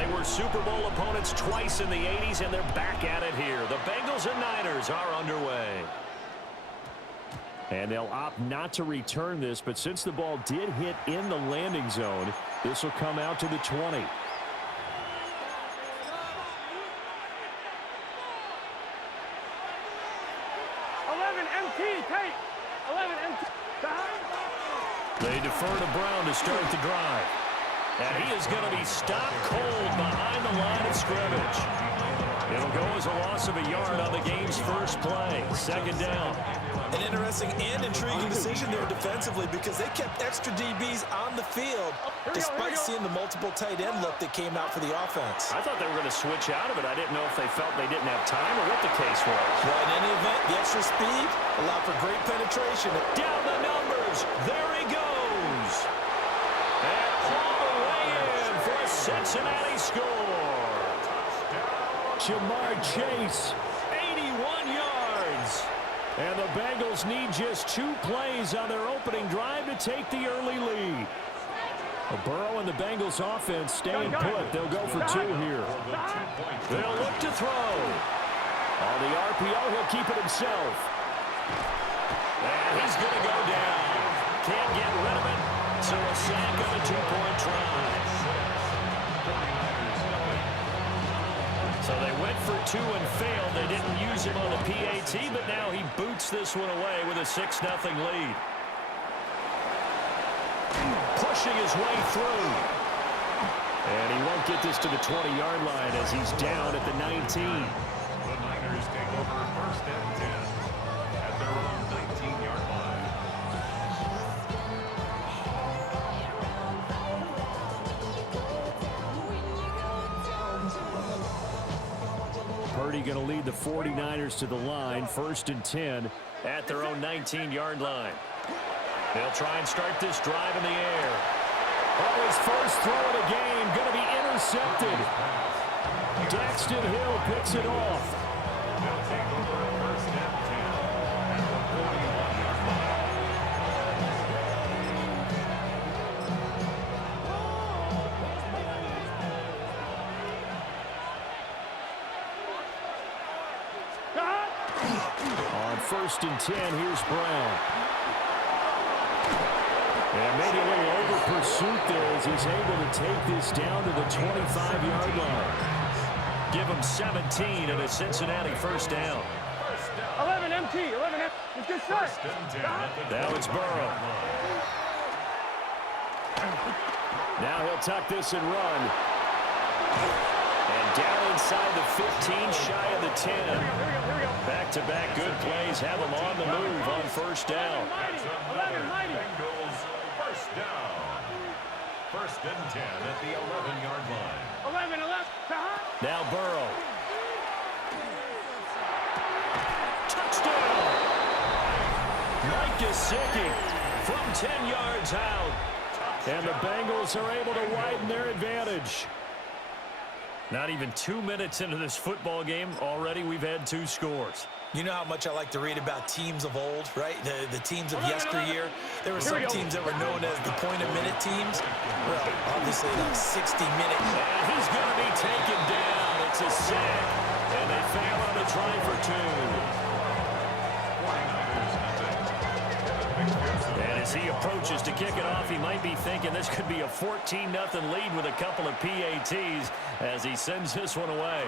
They were Super Bowl opponents twice in the 80s, and they're back at it here. The Bengals and Niners are underway. And they'll opt not to return this, but since the ball did hit in the landing zone, this will come out to the 20. They defer to Brown to start the drive. And he is going to be stopped cold behind the line of scrimmage. It'll go as a loss of a yard on the game's first play. Second down. An interesting and intriguing decision there defensively because they kept extra DBs on the field despite seeing the multiple tight end look that came out for the offense. I thought they were going to switch out of it. I didn't know if they felt they didn't have time or what the case was. Well, in any event, the extra speed allowed for great penetration. Down the numbers. There he goes. And all the way in for a Cincinnati score. Jamar Chase, 81 yards. And the Bengals need just 2 plays on their opening drive to take the early lead. Burrow and the Bengals offense staying put. They'll go for 2 here. They'll look to throw. On the RPO, he'll keep it himself. And he's going to go down. Can't get rid of it. So a sack on a 2-point try. So they went for 2 and failed. They didn't use him on the PAT, but now he boots this one away with a 6-0 lead. Pushing his way through. And he won't get this to the 20-yard line as he's down at the 19. The Niners take over first and 10 at their own 19-yard line. Purdy going to lead the 49ers to the line, first and 10 at their own 19-yard line. They'll try and start this drive in the air. Oh, his first throw of the game going to be intercepted. Daxton Hill picks it off. They'll take over first and 10 at the 41-yard line. On first and 10, here's Brown. And maybe a little over-pursuit there as he's able to take this down to the 25-yard line. Give him 17 and a Cincinnati first down. 11 MT, 11 MT. It's good start. Now it's Burrow. Now he'll tuck this and run. And down inside the 15, shy of the 10. Back-to-back good plays have him on the move on first down. Bengals first down. First and 10 at the 11-yard line. 11. Now Burrow. Touchdown! Mike Gesicki from 10 yards out. And the Bengals are able to widen their advantage. Not even 2 minutes into this football game, already we've had 2 scores. You know how much I like to read about teams of old, right? The teams of yesteryear. There were some teams that were known as the point-a-minute teams. Well, obviously like 60-minute. And he's going to be taken down. It's a sack, and they fail on the try for 2. And as he approaches to kick it off, he might be thinking this could be a 14-0 lead with a couple of PATs as he sends this one away.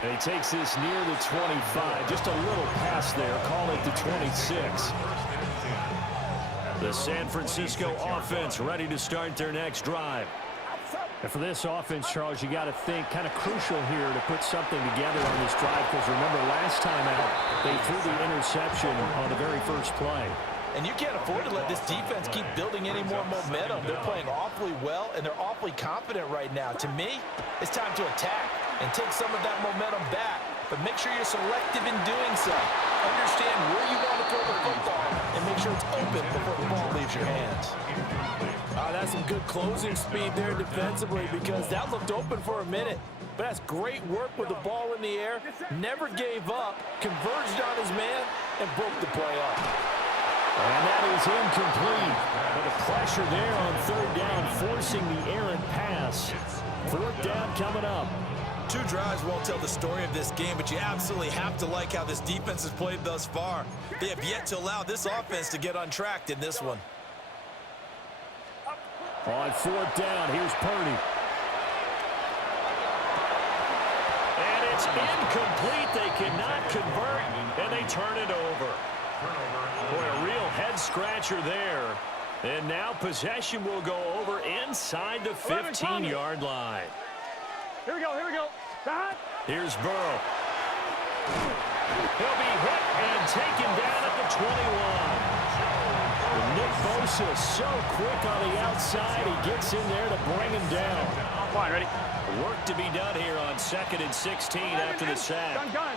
And he takes this near the 25. Just a little pass there. Call it the 26. The San Francisco offense ready to start their next drive. And for this offense, Charles, you got to think kind of crucial here to put something together on this drive because remember last time out, they threw the interception on the very first play. And you can't afford to let this defense keep building any more momentum. They're playing awfully well, and they're awfully confident right now. To me, it's time to attack and take some of that momentum back. But make sure you're selective in doing so. Understand where you want to throw the football and make sure it's open before the ball leaves your hands. That's some good closing speed there defensively because that looked open for a minute. But that's great work with the ball in the air. Never gave up, converged on his man, and broke the play up. And that is incomplete. But the pressure there on third down, forcing the errant pass. Fourth down coming up. 2 drives won't tell the story of this game, but you absolutely have to like how this defense has played thus far. They have yet to allow this offense to get untracked in this one. On fourth down, here's Purdy. And it's incomplete. They cannot convert, and they turn it over. Boy, a real head-scratcher there. And now possession will go over inside the 15-yard line. Here we go, here we go. Here's Burrow. He'll be hit and taken down at the 21. Nick Bosa so quick on the outside. He gets in there to bring him down. Fine, ready? Work to be done here on 2nd and 16 after the sack. Gun.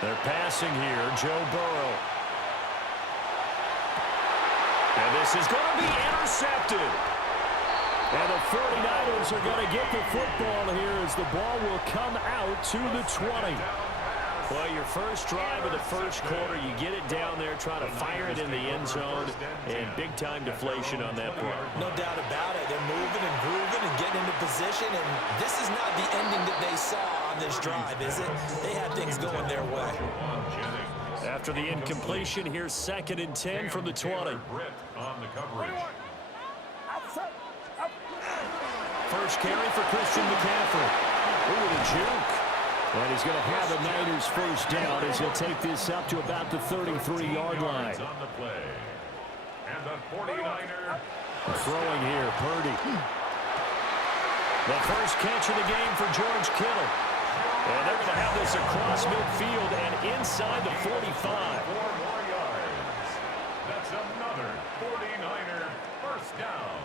They're passing here, Joe Burrow. And this is going to be intercepted. And the 49ers are going to get the football here as the ball will come out to the 20. Well, your first drive of the first quarter, you get it down there, try to fire it in the end zone, and big-time deflation on that play. No doubt about it. They're moving and grooving and getting into position, and this is not the ending that they saw on this drive, is it? They had things going their way. After the incompletion, here's 2nd and 10 from the 20. First carry for Christian McCaffrey. Ooh, the juke. And he's going to have the Niners first down as he'll take this up to about the 33-yard line. And the 49er throwing here, Purdy. The first catch of the game for George Kittle. And they're going to have this across midfield and inside the 45. 4 more yards. That's another 49er first down.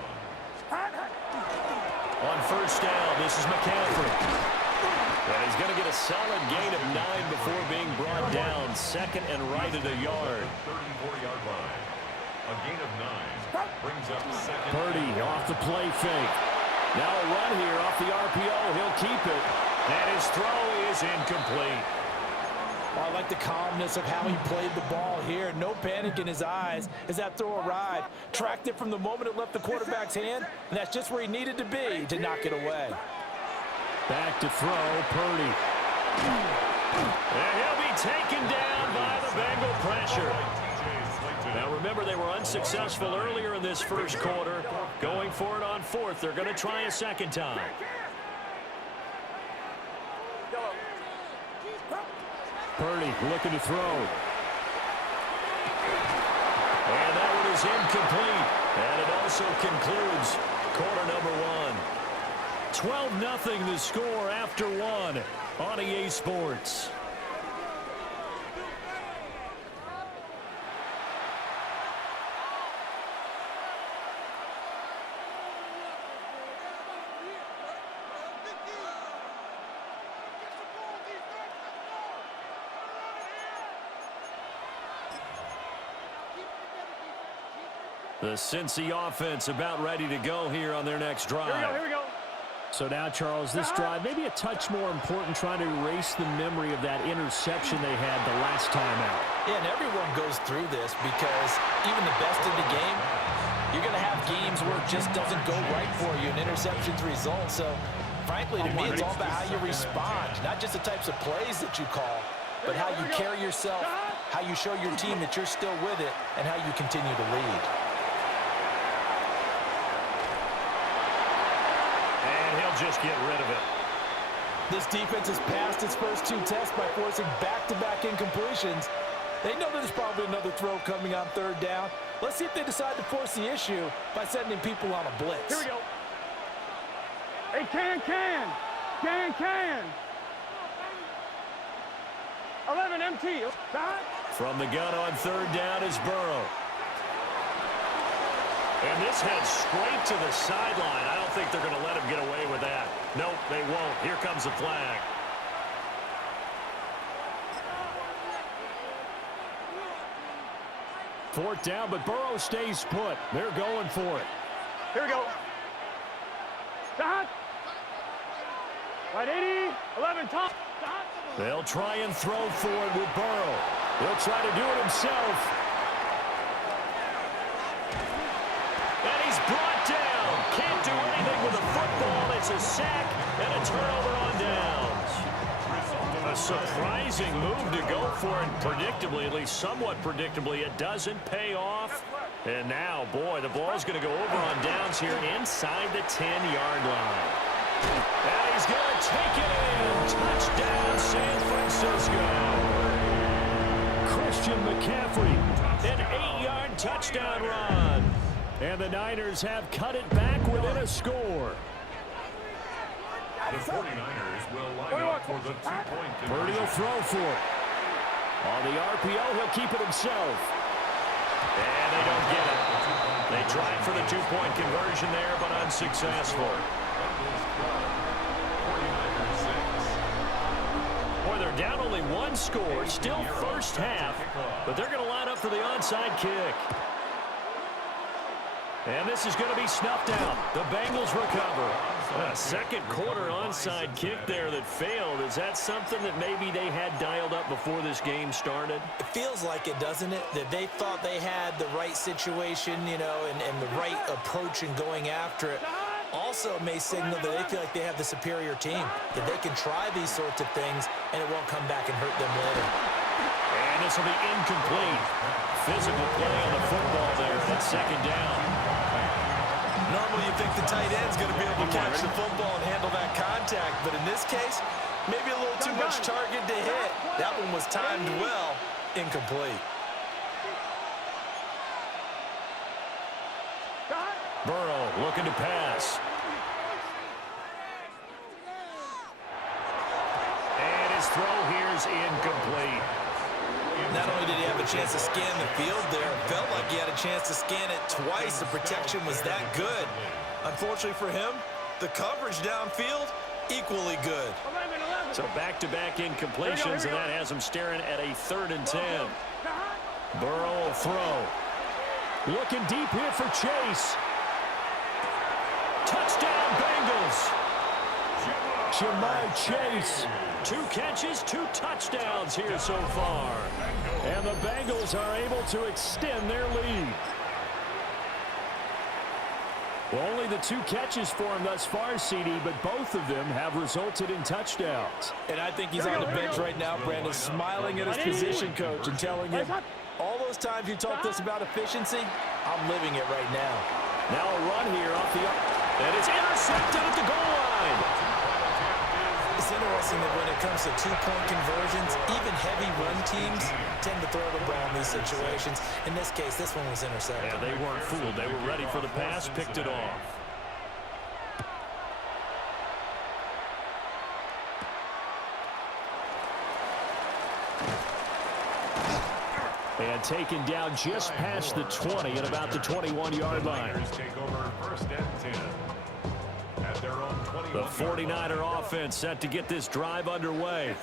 On first down, this is McCaffrey. And he's going to get a solid gain of 9 before being brought down. 2nd and right at a yard. 34-yard line. A gain of 9 brings up 2nd. Purdy off the play fake. Now a run here off the RPO. He'll keep it. And his throw is incomplete. Oh, I like the calmness of how he played the ball here. No panic in his eyes as that throw arrived. Tracked it from the moment it left the quarterback's hand, and that's just where he needed to be to knock it away. Back to throw, Purdy. And he'll be taken down by the Bengal pressure. Now remember, they were unsuccessful earlier in this first quarter. Going for it on 4th. They're going to try a second time. Purdy looking to throw. And that one is incomplete. And it also concludes quarter number 1. 12-0 the score after 1 on EA Sports. The Cincy offense about ready to go here on their next drive. Here we go. So now, Charles, this drive maybe a touch more important, trying to erase the memory of that interception they had the last time out. Yeah, and everyone goes through this because even the best in the game, you're going to have games where it just doesn't go right for you, and interceptions result. So, frankly, to me, it's all about how you respond, not just the types of plays that you call, but how you carry yourself, how you show your team that you're still with it, and how you continue to lead. Just get rid of it. This defense has passed its first 2 tests by forcing back-to-back incompletions. They know there's probably another throw coming on 3rd down. Let's see if they decide to force the issue by sending people on a blitz. Here we go. Hey, can. 11 MT. From the gun on 3rd down is Burrow. And this heads straight to the sideline. I don't think they're going to let him get away with that. Nope, they won't. Here comes the flag. Fourth down, but Burrow stays put. They're going for it. Here we go. Stop. Right 80, 11, top. They'll try and throw for it with Burrow. He'll try to do it himself. sack and a turnover on downs. A surprising move to go for it predictably, at least somewhat predictably. It doesn't pay off. And now, boy, the ball's going to go over on downs here inside the 10-yard line. And he's going to take it in. Touchdown, San Francisco. Christian McCaffrey, an 8-yard touchdown run. And the Niners have cut it back within a score. The 49ers will line up for the two-point conversion. Purdy will throw for it. On the RPO, he'll keep it himself. And they don't get it. They tried for the two-point conversion there, but unsuccessful. Boy, they're down only one score, still first half, but they're going to line up for the onside kick. And this is going to be snuffed out. The Bengals recover. A second quarter onside kick there that failed. Is that something that maybe they had dialed up before this game started? It feels like it, doesn't it? That they thought they had the right situation, you know, and the right approach in going after it. Also may signal that they feel like they have the superior team, that they can try these sorts of things, and it won't come back and hurt them later. And this will be incomplete. Physical play on the football there. That's second down. Normally you think the tight end's going to be able to catch the football and handle that contact, but in this case, maybe a little too much target to hit. That one was timed well, incomplete. Burrow looking to pass. And his throw here's incomplete. Not only did he have a chance to scan the field there, it felt like he had a chance to scan it twice. The protection was that good. Unfortunately for him, the coverage downfield, equally good. So back-to-back incompletions, and that has him staring at a 3rd and 10. Burrow will throw. Looking deep here for Chase. Touchdown, Bengals. Jamar Chase. 2 catches, 2 touchdowns here so far. And the Bengals are able to extend their lead. Well, only the 2 catches for him thus far, CD, but both of them have resulted in touchdowns. And I think he's on the bench right now, Brandon, smiling at his position coach and telling him, all those times you talked to us about efficiency, I'm living it right now. Now a run here off the arc. And it's intercepted at the goal line. It's interesting that when it comes to two-point conversions, even heavy run teams tend to throw the ball in these situations. In this case, this one was intercepted. Yeah, they weren't fooled. They were ready for the pass, picked it off. And taken down just past the 20 at about the 21-yard line. Take over 1st and 10. The 49er offense set to get this drive underway.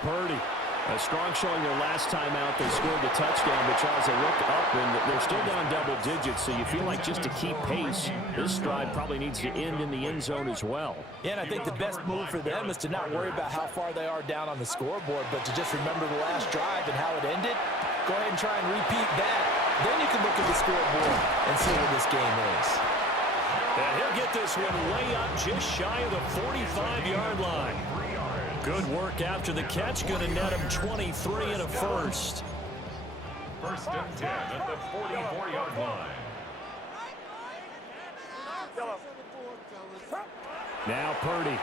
Purdy, a strong showing their last time out. They scored the touchdown, but Charles, they look up, and they're still down double digits, so you feel like just to keep pace, this drive probably needs to end in the end zone as well. Yeah, and I think the best move for them is to not worry about how far they are down on the scoreboard, but to just remember the last drive and how it ended. Go ahead and try and repeat that. Then you can look at the scoreboard and see where this game is. And he'll get this one way up just shy of the 45-yard line. Good work after the catch. Going to net him 23 and a first. 1st and 10 at the 44-yard line. Now Purdy.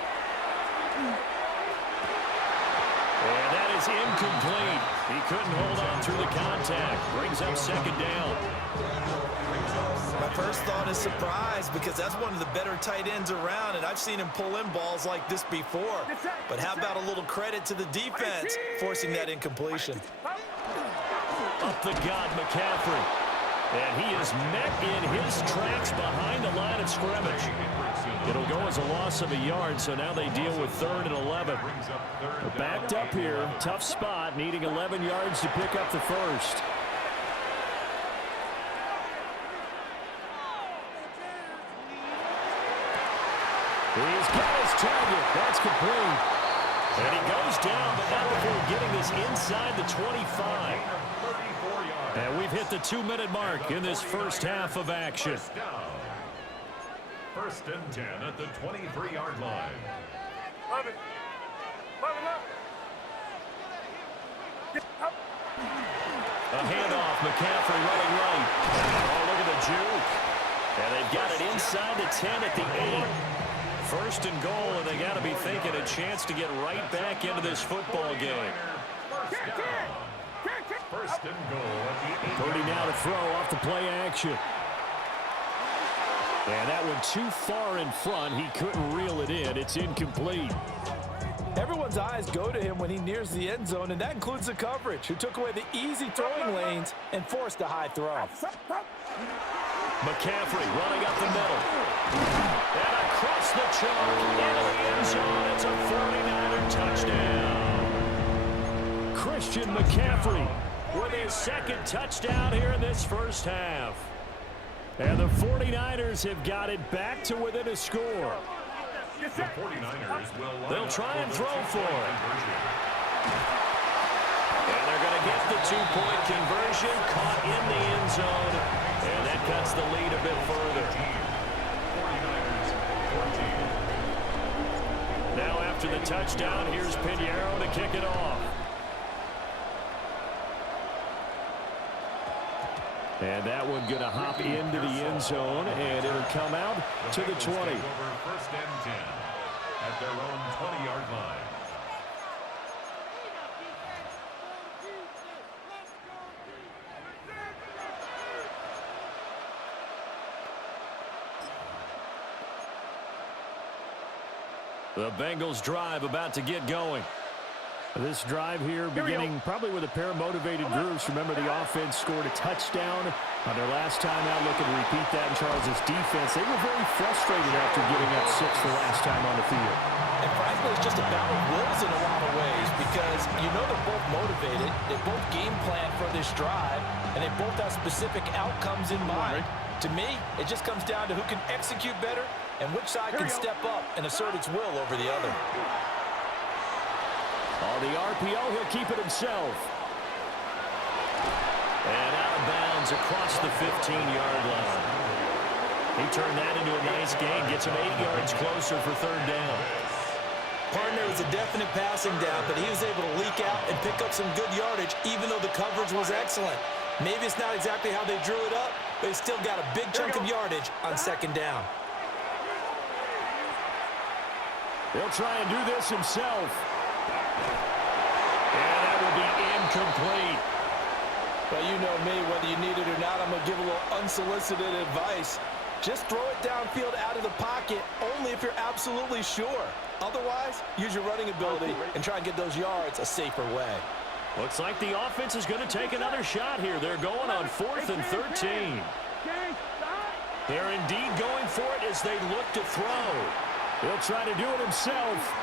And that is incomplete. He couldn't hold on through the contact. Brings up 2nd down. My first thought is surprise, because that's one of the better tight ends around, and I've seen him pull in balls like this before. But how about a little credit to the defense forcing that incompletion? Up the gut, McCaffrey. And he is met in his tracks behind the line of scrimmage. It'll go as a loss of a yard, so now they deal with 3rd and 11. They're backed up here, tough spot, needing 11 yards to pick up the first. He's got his target. That's complete. And he goes down, but not before getting this inside the 25. And we've hit the 2-minute mark in this first half of action. First and 10 at the 23-yard line. 11. 11 left. Get up. A handoff, McCaffrey running right. Oh, look at the juke. And they've got it inside the 10 at the 8. First and goal, and they got to be thinking a chance to get right back into this football game. First and goal at the 8. Purdy now to throw off the play action. And that one too far in front. He couldn't reel it in. It's incomplete. Everyone's eyes go to him when he nears the end zone, and that includes the coverage, who took away the easy throwing lanes and forced a high throw. McCaffrey running up the middle. And across the chalk into the end zone. It's a 49er touchdown. Christian McCaffrey with his second touchdown here in this first half. And the 49ers have got it back to within a score. The 49ers will They'll try and throw for it. And they're going to get the two-point conversion, caught in the end zone. And that cuts the lead a bit further. 49ers 14. Now after the touchdown, here's Pinheiro to kick it off. And that one going to hop into the end zone, and it'll come out to the 20. First and 10 at their own 20-yard line. The Bengals drive about to get going. This drive here beginning probably with a pair of motivated groups. Remember, the offense scored a touchdown on their last time out. Looking to repeat that in Charles' defense. They were very frustrated after giving up 6 the last time on the field. And frankly, it's just a battle of wills in a lot of ways, because you know they're both motivated, they both game plan for this drive, and they both have specific outcomes in mind. To me, it just comes down to who can execute better and which side can step up and assert its will over the other. On the RPO, he'll keep it himself. And out of bounds across the 15-yard line. He turned that into a nice gain, gets him 8 yards closer for third down. Partner, was a definite passing down, but he was able to leak out and pick up some good yardage, even though the coverage was excellent. Maybe it's not exactly how they drew it up, but he still got a big chunk of yardage on second down. He'll try and do this himself. And that will be incomplete. Well, you know me, whether you need it or not, I'm going to give a little unsolicited advice. Just throw it downfield out of the pocket, only if you're absolutely sure. Otherwise, use your running ability and try and get those yards a safer way. Looks like the offense is going to take another shot here. They're going on 4th and 13. They're indeed going for it as they look to throw. He'll try to do it himself.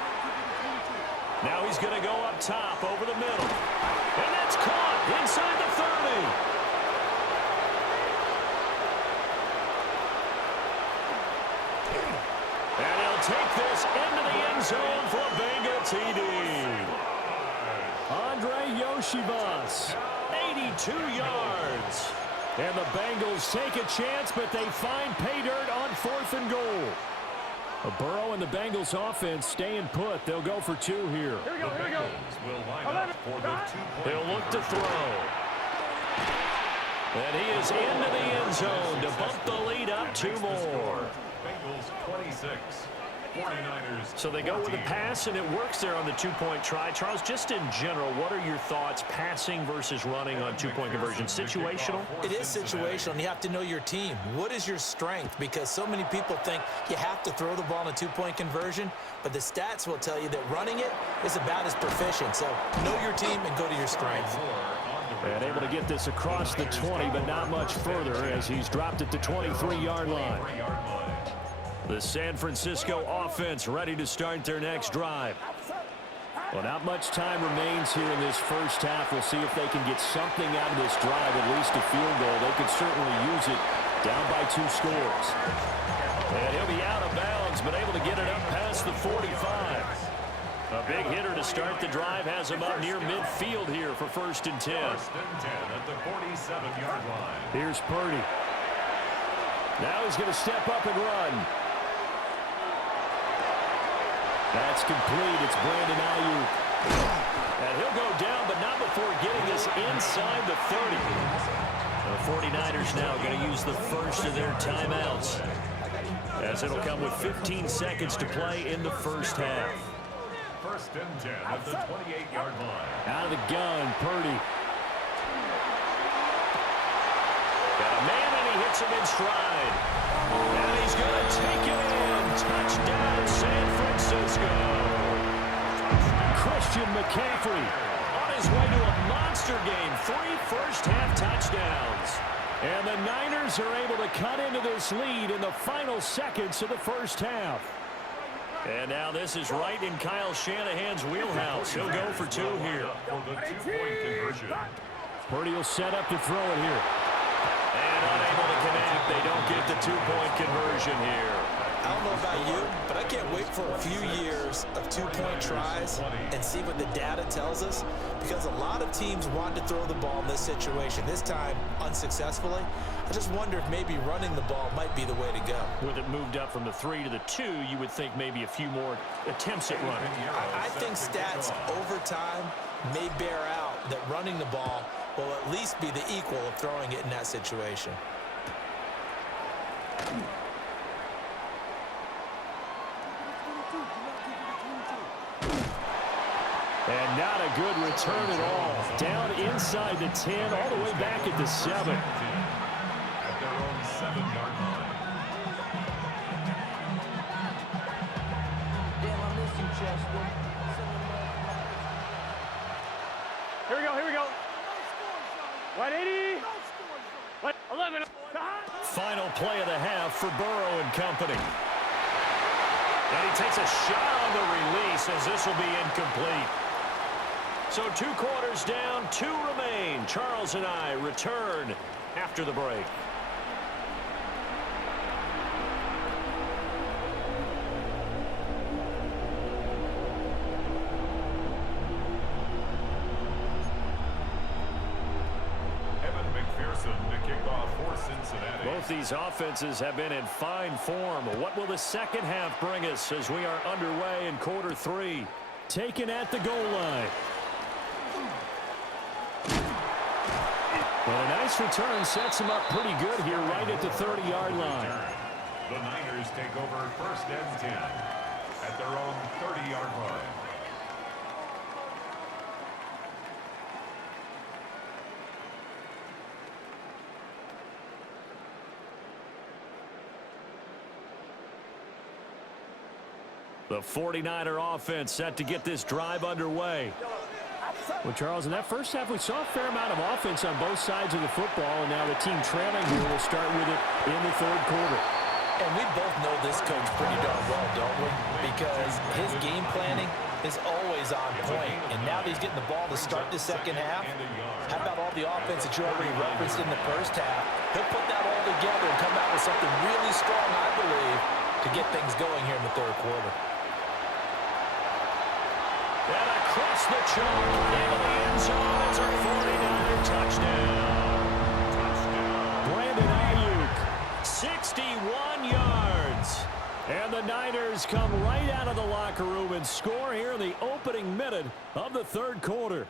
Now he's going to go up top over the middle. And that's caught inside the 30. And he'll take this into the end zone for a Bengal TD. Andre Yoshivas, 82 yards. And the Bengals take a chance, but they find pay dirt on 4th and goal. Burrow and the Bengals offense staying put. They'll go for 2 here. Here we go, here we go. Will line up for the 2-point. They'll look to throw. And he is into the end zone to bump the lead up 2 more. Bengals 26. 49ers. So they go with a pass, and it works there on the 2-point try. Charles, just in general, what are your thoughts passing versus running on 2-point conversion? Situational? It is situational, and you have to know your team. What is your strength? Because so many people think you have to throw the ball in a 2-point conversion, but the stats will tell you that running it is about as proficient. So know your team and go to your strength. And able to get this across the 20, but not much further as he's dropped at the 23-yard line. The San Francisco offense ready to start their next drive. Well, not much time remains here in this first half. We'll see if they can get something out of this drive, at least a field goal. They could certainly use it down by 2 scores. And he'll be out of bounds, but able to get it up past the 45. A big hitter to start the drive has him up near midfield here for 1st and 10. 1st and 10 at the 47-yard line. Here's Purdy. Now he's going to step up and run. That's complete. It's Brandon Ayuk. And he'll go down, but not before getting this inside the 30. The 49ers now going to use the first of their timeouts, as it'll come with 15 seconds to play in the first half. First and 10 at the 28-yard line. Out of the gun, Purdy. Got a man, and he hits him in stride. And he's going to take it in. Touchdown, San Francisco. Christian McCaffrey on his way to a monster game. 3 first-half touchdowns. And the Niners are able to cut into this lead in the final seconds of the first half. And now this is right in Kyle Shanahan's wheelhouse. He'll go for 2 here. For the 2-point conversion. Purdy will set up to throw it here. And unable to connect. They don't get the 2-point conversion here. I don't know about you, but I can't wait for a few years of 2-point tries and see what the data tells us, because a lot of teams want to throw the ball in this situation, this time unsuccessfully. I just wonder if maybe running the ball might be the way to go. With it moved up from the 3 to the 2, you would think maybe a few more attempts at running. I think stats over time may bear out that running the ball will at least be the equal of throwing it in that situation. And not a good return at all. Down inside the 10, all the way back at the 7. At their own 7-yard line. Here we go, here we go. 180. 11. Final play of the half for Burrow and company. And he takes a shot on the release, as this will be incomplete. So 2 quarters down, 2 remain. Charles and I return after the break. Both these offenses have been in fine form. What will the second half bring us as we are underway in quarter 3? Taken at the goal line. Well, a nice return sets him up pretty good here right at the 30-yard line. The Niners take over first and 10 at their own 30-yard line. The 49er offense set to get this drive underway. Well, Charles, in that first half, we saw a fair amount of offense on both sides of the football, and now the team trailing here will start with it in the 3rd quarter. And we both know this coach pretty darn well, don't we? Because his game planning is always on point. And now that he's getting the ball to start the second half, how about all the offense that you already referenced in the first half? He'll put that all together and come out with something really strong, I believe, to get things going here in the 3rd quarter. And across the chalk into the end zone, it's a 49er touchdown. Brandon Ayuk, 61 yards. And the Niners come right out of the locker room and score here in the opening minute of the 3rd quarter.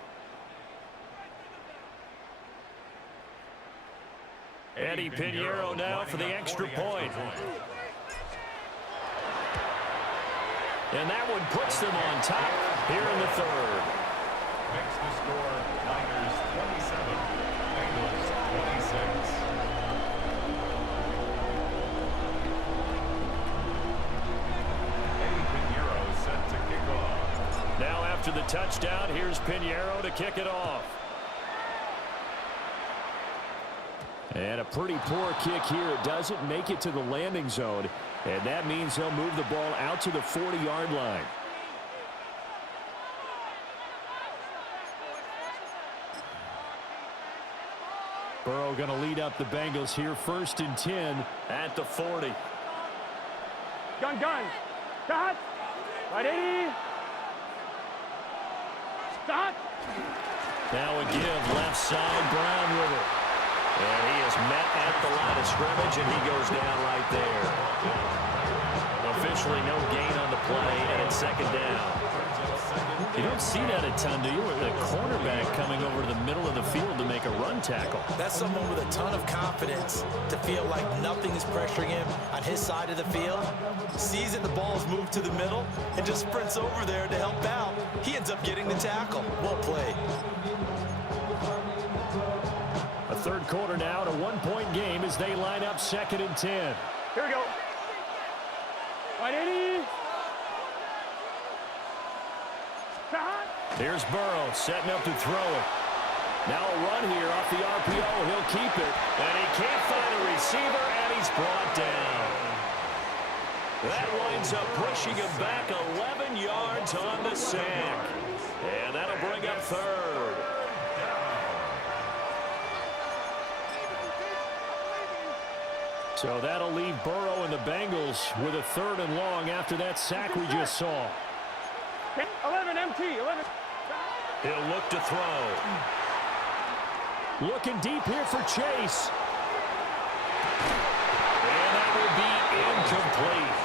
Eddie Pinheiro now for the extra point. And that one puts them on top here in the 3rd. Makes the score Niners 27, Bengals 26. Eddie Pinheiro set to kick off. Now after the touchdown, here's Pinheiro to kick it off. And a pretty poor kick here. It doesn't make it to the landing zone. And that means he'll move the ball out to the 40-yard line. Burrow going to lead up the Bengals here. 1st and 10 at the 40. Gun. Stop. 180. Stop. Now a give left side. Brown with it. And he is met at the line of scrimmage, and he goes down right there. Officially no gain on the play, and it's second down. You don't see that a ton, do you? With a cornerback coming over to the middle of the field to make a run tackle. That's someone with a ton of confidence to feel like nothing is pressuring him on his side of the field. Sees that the ball is moved to the middle and just sprints over there to help out. He ends up getting the tackle. Well played. A third quarter now, a one-point game as they line up 2nd and 10. Here we go. Right, 80. Here's Burrow setting up to throw it. Now a run here off the RPO. He'll keep it. And he can't find a receiver, and he's brought down. That winds up pushing him back 11 yards on the sack. And that'll bring up third. So that'll leave Burrow and the Bengals with a 3rd and long after that sack we just saw. 11 MT, 11. He'll look to throw. Looking deep here for Chase. And that will be incomplete.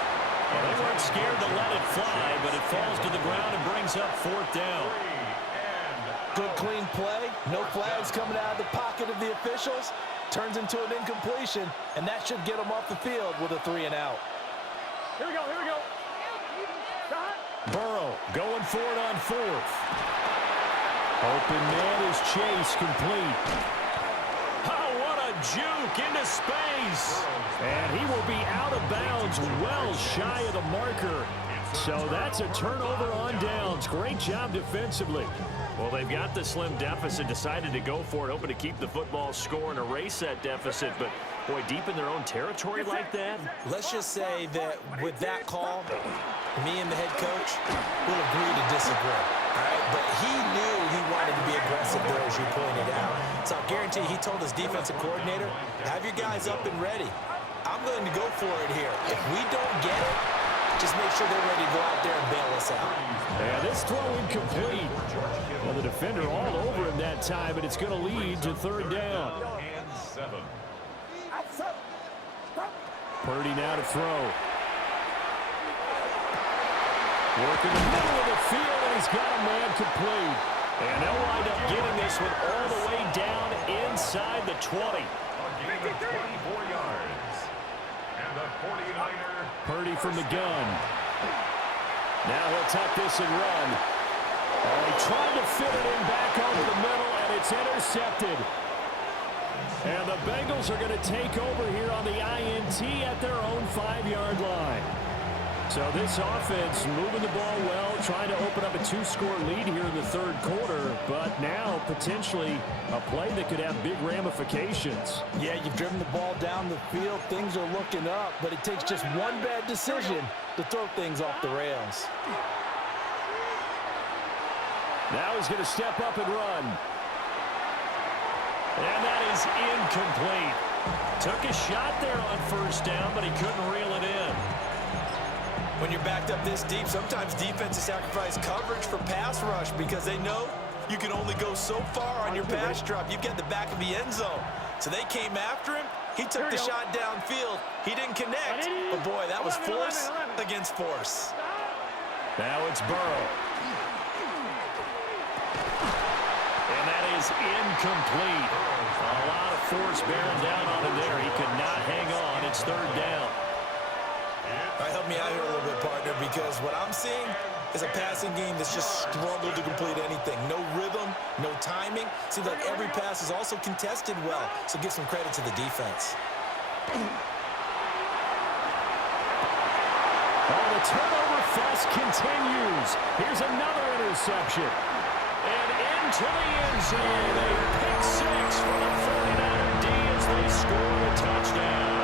Well, they weren't scared to let it fly, but it falls to the ground and brings up 4th down. Good clean play. No flags coming out of the pocket of the officials. Turns into an incompletion, and that should get them off the field with a 3 and out. Here we go, here we go. Burrow going for it on 4th. Open man is Chase, complete. Oh, what a juke into space. And he will be out of bounds, well shy of the marker. So that's a turnover on downs. Great job defensively. Well, they've got the slim deficit, decided to go for it, hoping to keep the football score and erase that deficit. But, boy, deep in their own territory like that. Let's just say that with that call, me and the head coach will agree to disagree. All right? But he knew he wanted to be aggressive there, as you pointed out. So I guarantee he told his defensive coordinator, have your guys up and ready. I'm going to go for it here. If we don't get it, just make sure they're ready to go out there and bail us out. And this throw incomplete. Well, the defender all over him that time, and it's going to lead to 3rd down. Purdy now to throw. Working the middle of the field, and he's got a man complete. And they'll wind up getting this one all the way down inside the 20. A gain of 24 yards. And the 49er. Purdy from the gun. Now he'll tuck this and run. Oh, he tried to fit it in back over the middle, and it's intercepted. And the Bengals are going to take over here on the INT at their own 5-yard line. So this offense moving the ball well, trying to open up a 2-score lead here in the 3rd quarter, but now potentially a play that could have big ramifications. Yeah, you've driven the ball down the field. Things are looking up, but it takes just one bad decision to throw things off the rails. Now he's going to step up and run. And that is incomplete. Took a shot there on 1st down, but he couldn't reel it in. When you're backed up this deep, sometimes defenses sacrifice coverage for pass rush because they know you can only go so far on your pass drop. You've got the back of the end zone. So they came after him. He took the shot downfield. He didn't connect. But, boy, that was force against force. Now it's Burrow. And that is incomplete. A lot of force bearing down on him there. He could not hang on. It's 3rd down. All right, help me out here a little bit, partner, because what I'm seeing is a passing game that's just struggled to complete anything. No rhythm, no timing. Seems like every pass is also contested well, so give some credit to the defense. Oh, the turnover fest continues. Here's another interception. And into the end zone, a pick 6 for the 49er D as they score a touchdown.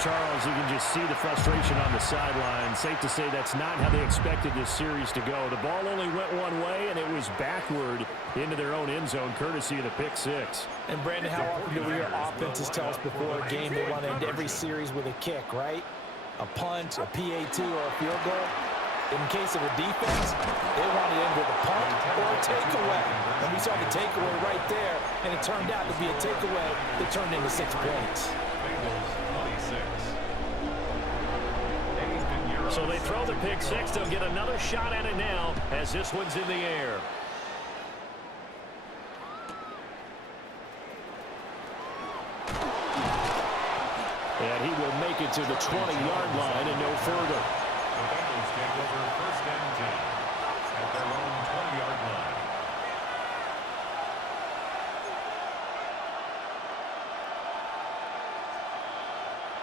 Charles, you can just see the frustration on the sideline. Safe to say that's not how they expected this series to go. The ball only went one way, and it was backward into their own end zone, courtesy of the pick 6. And, Brandon, how often do we hear offenses tell us before a game they want to end every series with a kick, right? A punt, a PAT, or a field goal. In case of a defense, they want to end with a punt or a takeaway. And we saw the takeaway right there, and it turned out to be a takeaway that turned into 6 points. So they throw the pick six. They'll get another shot at it now as this one's in the air. And he will make it to the 20-yard line and no further. The Bengals take over first and 10 at their own 20-yard line.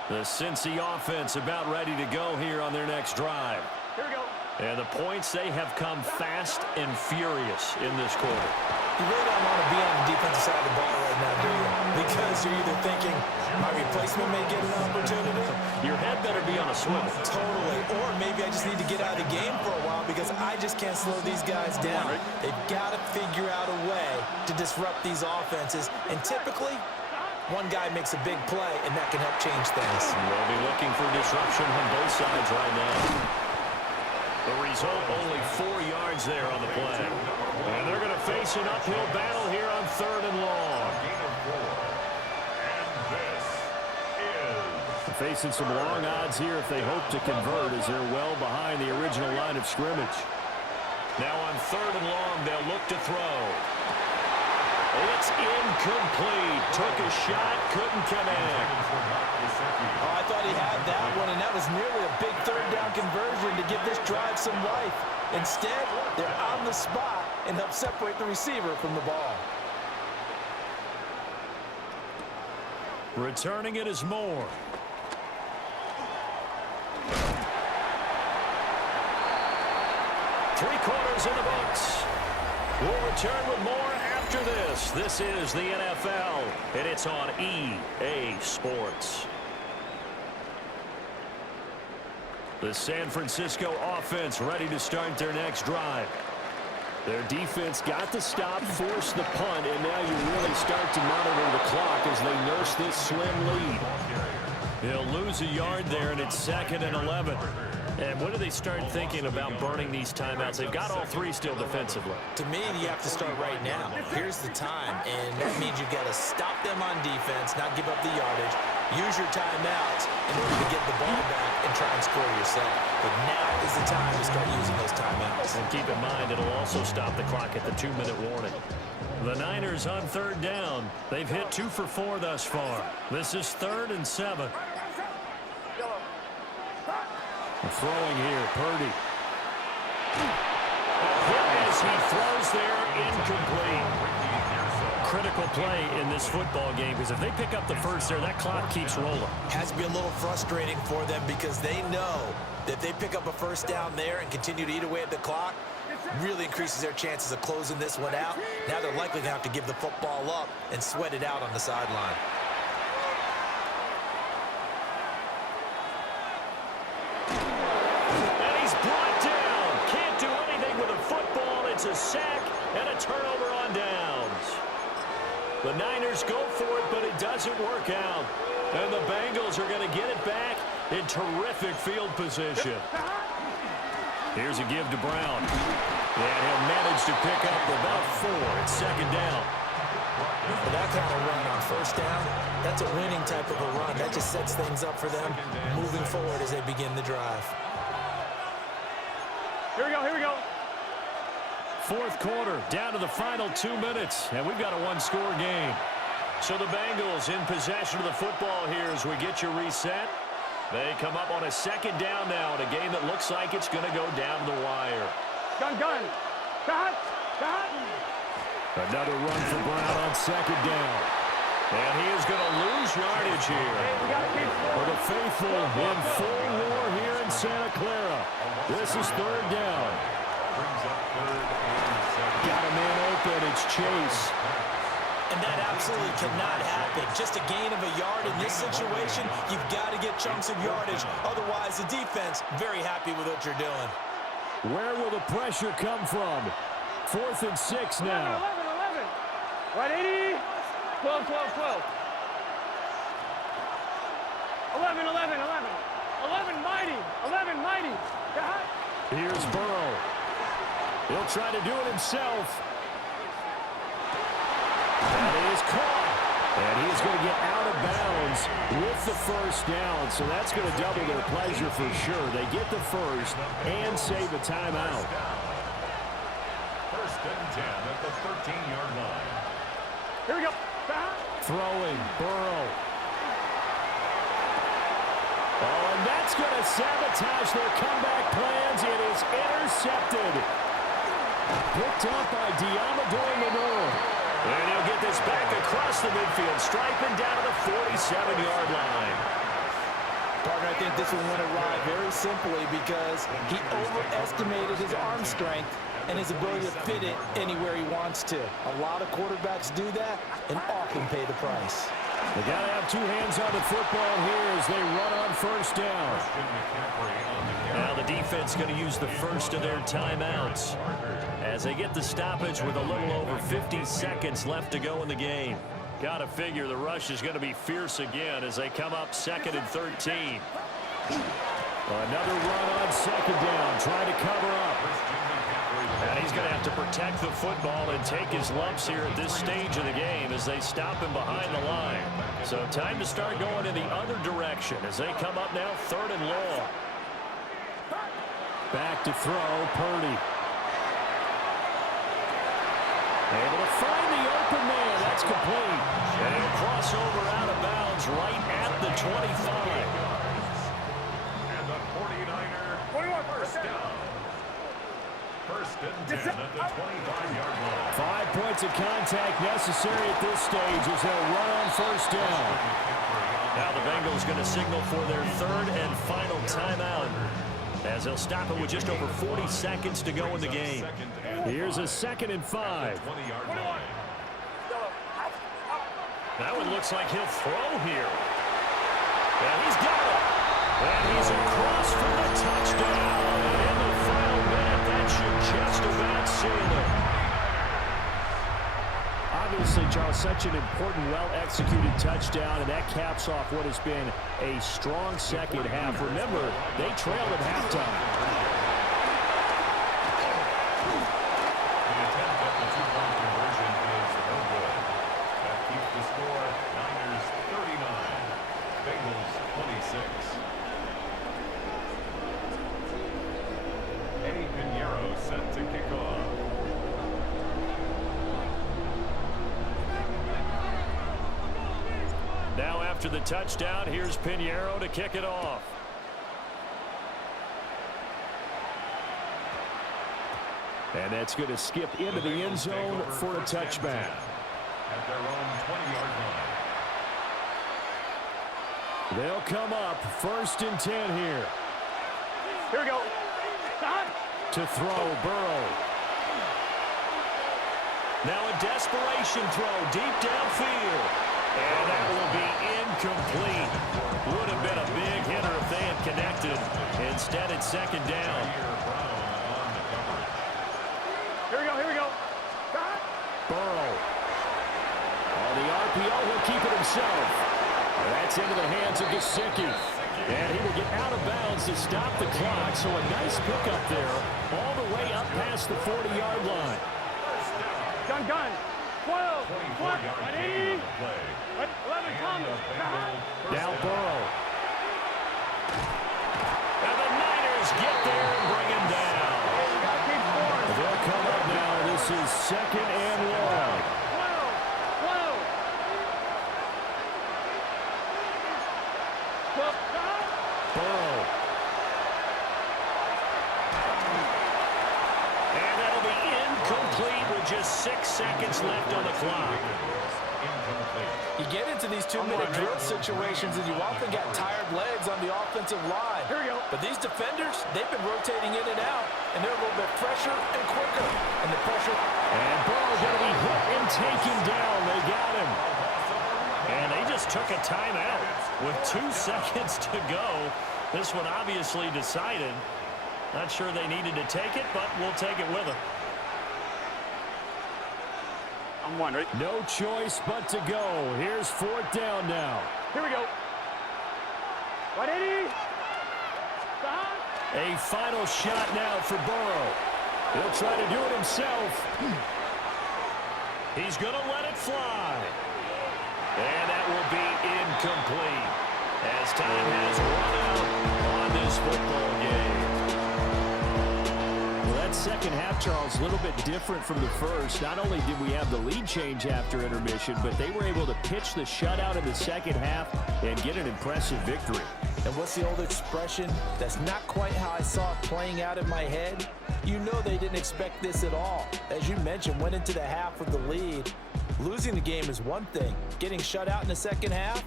The Cincy offense about ready to go here on their next drive. Here we go. And the points, they have come fast and furious in this quarter. You really don't want to be on the defensive side of the ball right now, do you? Because you're either thinking, my replacement may get an opportunity. Your head better be on a swivel. Totally. Or maybe I just need to get out of the game for a while because I just can't slow these guys down. They've got to figure out a way to disrupt these offenses. And typically, one guy makes a big play, and that can help change things. We'll be looking for disruption on both sides right now. The result, only 4 yards there on the play. And they're going to face an uphill battle here on 3rd and long. Gain of 4. And this is... Facing some long odds here if they hope to convert as they're well behind the original line of scrimmage. Now on 3rd and long, they'll look to throw. It's incomplete. Took a shot, couldn't connect. Oh, I thought he had that one, and that was nearly a big 3rd down conversion to give this drive some life. Instead, they're on the spot and help separate the receiver from the ball. Returning it is Moore. Three-quarters in the books. We'll return with more after this. This is the NFL, and it's on EA Sports. The San Francisco offense ready to start their next drive. Their defense got the stop, forced the punt, and now you really start to monitor the clock as they nurse this slim lead. They'll lose a yard there, and it's 2nd and 11. And when do they start thinking about burning these timeouts? They've got all 3 still defensively. To me, you have to start right now. Here's the time, and that means you've got to stop them on defense, not give up the yardage, use your timeouts in order to get the ball back and try and score yourself. But now is the time to start using those timeouts. And keep in mind, it'll also stop the clock at the 2-minute warning. The Niners on 3rd down. They've hit 2 for 4 thus far. This is 3rd and 7. Throwing here, Purdy. As he throws there, incomplete. Critical play in this football game because if they pick up the first there, that clock keeps rolling. Has to be a little frustrating for them because they know that if they pick up a first down there and continue to eat away at the clock, really increases their chances of closing this one out. Now they're likely going to have to give the football up and sweat it out on the sideline. It's a sack and a turnover on downs. The Niners go for it, but it doesn't work out. And the Bengals are going to get it back in terrific field position. Here's a give to Brown. And he'll manage to pick up about 4. It's 2nd down. For that kind of run on first down, that's a winning type of a run. That just sets things up for them moving forward as they begin the drive. Here we go, here we go. 4th quarter, down to the final 2 minutes, and we've got a 1-score game. So the Bengals in possession of the football here as we get you reset. They come up on a 2nd down now in a game that looks like it's going to go down to the wire. Gun. Cut. Another run for Brown on 2nd down. And he is going to lose yardage here. For the faithful in full war here in Santa Clara. This is 3rd down. Got a man open. It's Chase. And that absolutely cannot happen. Just a gain of a yard in this situation, you've got to get chunks of yardage. Otherwise, the defense, very happy with what you're doing. Where will the pressure come from? 4th and 6 now. 11. Right, 80. 12. 11. 11 mighty. Cut. Here's Burrow. He'll try to do it himself. And he is caught. And he's going to get out of bounds with the first down, so that's going to double their pleasure for sure. They get the first and save a timeout. First and 10 at the 13-yard line. Here we go. Throwing, Burrow. Oh, and that's going to sabotage their comeback plans. It is intercepted. Picked up by Diamador Lenore. And he'll get this back across the midfield, striping down to the 47-yard line. Partner, I think this one went awry very simply because he overestimated his arm strength and his ability to fit it anywhere he wants to. A lot of quarterbacks do that and often pay the price. They got to have two hands on the football here as they run on first down. Now the defense going to use the first of their timeouts as they get the stoppage with a little over 50 seconds left to go in the game. Got to figure the rush is going to be fierce again as they come up 2nd and 13. Another run on 2nd down, trying to cover up. And he's going to have to protect the football and take his lumps here at this stage of the game as they stop him behind the line. So time to start going in the other direction as they come up now 3rd and long. Back to throw, Purdy. Able to find the open man. That's complete. And he'll cross over out of bounds right at the 25. And the 49er first down. First and 10 at the 25-yard line. 5 points of contact necessary at this stage as they'll run on first down. Now the Bengals going to signal for their 3rd and final timeout as they'll stop it with just over 40 seconds to go in the game. Here's a 2nd and 5. That one looks like he'll throw here. And he's got it. And he's across for the touchdown. And in the final minute, that should just about seal it. Obviously, Charles, such an important, well-executed touchdown, and that caps off what has been a strong second half. Remember, they trailed at halftime. The attempt at the two-point conversion is no good. That keeps the score Niners 39, Bengals 26. Eddie Pinheiro set to kick off. Now after the touchdown, here's Pinheiro to kick it off. And that's going to skip into the end zone for a touchback. At their own 20-yard line. They'll come up 1st and 10 here. Here we go. To throw, Burrow. Now a desperation throw deep downfield. And that will be incomplete. Would have been a big hitter if they had connected. Instead, it's 2nd down. Here we go, here we go. Burrow. On the RPO, he'll keep it himself. That's into the hands of Gesicki. And he will get out of bounds to stop the clock. So a nice pickup there all the way up past the 40-yard line. Gun. 12. 20. 11, Thomas. Now Burrow. And the Niners get there and bring him down. They'll come up now. This is 2nd and long. 12. Burrow. And that'll be incomplete with just 6 seconds left on the clock. You get into these 2-minute drill situations and you often got tired legs on the offensive line. Here we go. But these defenders, they've been rotating in and out, and they're a little bit fresher and quicker. And the pressure. And Burrow going to be hit and taken down. They got him. And they just took a timeout with 2 seconds to go. This one obviously decided. Not sure they needed to take it, but we'll take it with them. I'm one, right? No choice but to go. Here's 4th down now. Here we go. Right, Eddie. A final shot now for Burrow. He'll try to do it himself. He's going to let it fly. And that will be incomplete. Time has run out on this football game. Well, that second half, Charles, a little bit different from the first. Not only did we have the lead change after intermission, but they were able to pitch the shutout in the second half and get an impressive victory. And what's the old expression? That's not quite how I saw it playing out in my head. You know they didn't expect this at all. As you mentioned, went into the half with the lead. Losing the game is one thing. Getting shut out in the second half,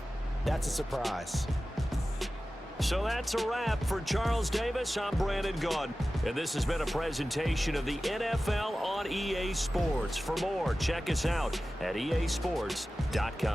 that's a surprise. So that's a wrap for Charles Davis. I'm Brandon Gaudin, and this has been a presentation of the NFL on EA Sports. For more, check us out at easports.com.